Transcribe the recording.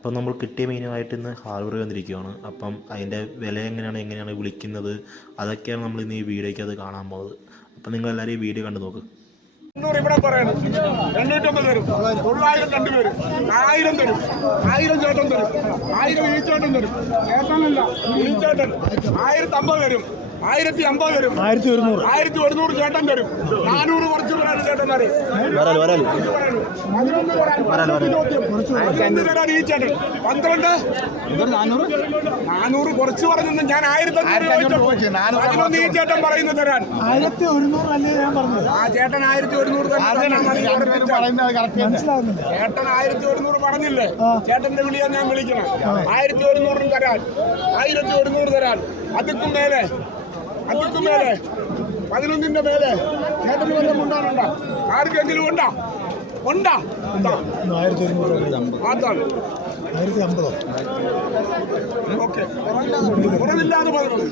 അപ്പം നമ്മൾ കിട്ടിയ മീനുമായിട്ട് ഇന്ന് ഹാർബറിൽ വന്നിരിക്കുകയാണ്. അപ്പം അതിൻ്റെ വില എങ്ങനെയാണ് വിളിക്കുന്നത്, അതൊക്കെയാണ് നമ്മൾ ഇന്ന് ഈ വീഡിയോയ്ക്ക് അത് കാണാൻ പോകുന്നത്. അപ്പം നിങ്ങളെല്ലാവരും ഈ വീഡിയോ കണ്ടു നോക്ക്. ഇവിടെ പറയണം 850 തരും, 900 രണ്ടുപേര്, 1000 തരും, 1000 ചേട്ടൻ തരും, 1000 ഈ ചേട്ടൻ തരും, ചേട്ടനല്ല ഈ ചേട്ടൻ 1050 തരും, 1050 തരും, 1100 ചേട്ടൻ തരും, 400 കുറച്ച് പേരാണ് ചേട്ടന്മാരെ, 11 തരാൻ ഈ ചേട്ടൻ, 12 400 കുറച്ച് പറഞ്ഞു. ഞാൻ 1500 ഈ ചേട്ടൻ പറയുന്നത് തരാൻ 1100 അല്ലേ ഞാൻ പറഞ്ഞത്. ആ ചേട്ടൻ 1100 ചേട്ടൻ 1100 പറഞ്ഞില്ലേ? ചേട്ടന്റെ വിളിയാ ഞാൻ വിളിക്കണം. 1100 തരാൻ, 1100 തരാൻ, അതിക്കും മേലെ 11ന്റെ മേലെ ചേട്ടന് വല്ലതും ഉണ്ടാകുന്നുണ്ടോ? ആർക്കെങ്കിലും ഉണ്ടാ? അതാണ് 1050. ഓക്കെ, കുറവില്ലാതെ 11